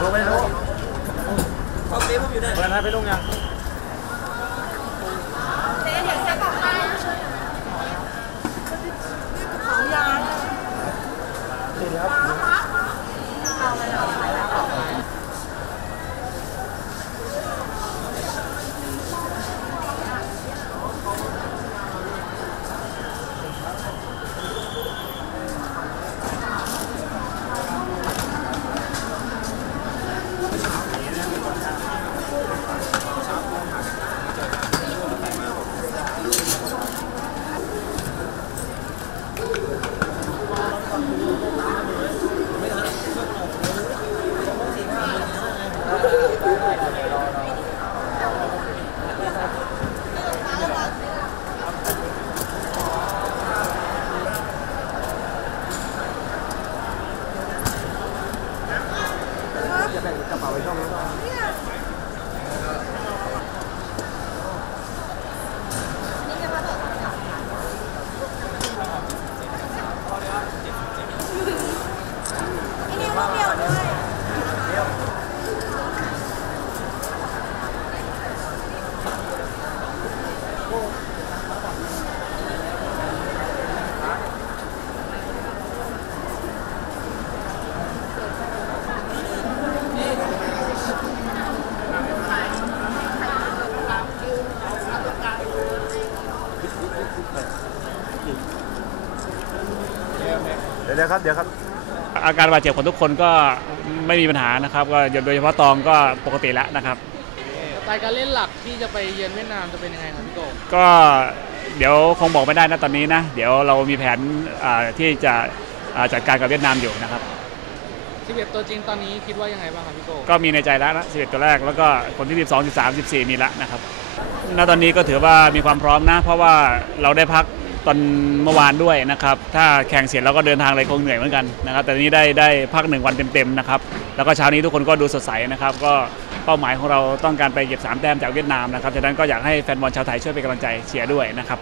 ลงไปลงตอานี้ผมอยู่ได้เปิดให้ไปลงยัง 好像。 ดี๋ยวครับเดี๋ยวครับ อาการบาดเจ็บของทุกคนก็ไม่มีปัญหานะครับ ก็โดยเฉพาะตองก็ปกติแล้วนะครับสไตล์การเล่นหลักที่จะไปเยือนเวียดนามจะเป็นยังไงครับพี่โกก็เดี๋ยวคงบอกไม่ได้นะตอนนี้นะ เดี๋ยวเรามีแผนอ่าที่จะอ่าจัดการกับเวียดนามอยู่นะครับ11ตัวจริงตอนนี้คิดว่ายังไงบ้างครับพี่โกก็มีในใจแล้วนะ11ตัวแรกแล้วก็คนที่ 12 13 14 มีแล้วนะครับณตอนนี้ก็ถือว่ามีความพร้อมนะ เพราะว่าเราได้พัก ตอนเมื่อวานด้วยนะครับ ถ้าแข่งเสร็จเราก็เดินทางเลยคงเหนื่อยเหมือนกันนะครับ แต่นี้ได้ได้พักหนึ่งวันเต็มๆนะครับ แล้วก็เช้านี้ทุกคนก็ดูสดใสนะครับ ก็เป้าหมายของเราต้องการไปเก็บ3แต้มจากเวียดนามนะครับ ฉะนั้นก็อยากให้แฟนบอลชาวไทยช่วยเป็นกำลังใจเชียร์ด้วยนะครับ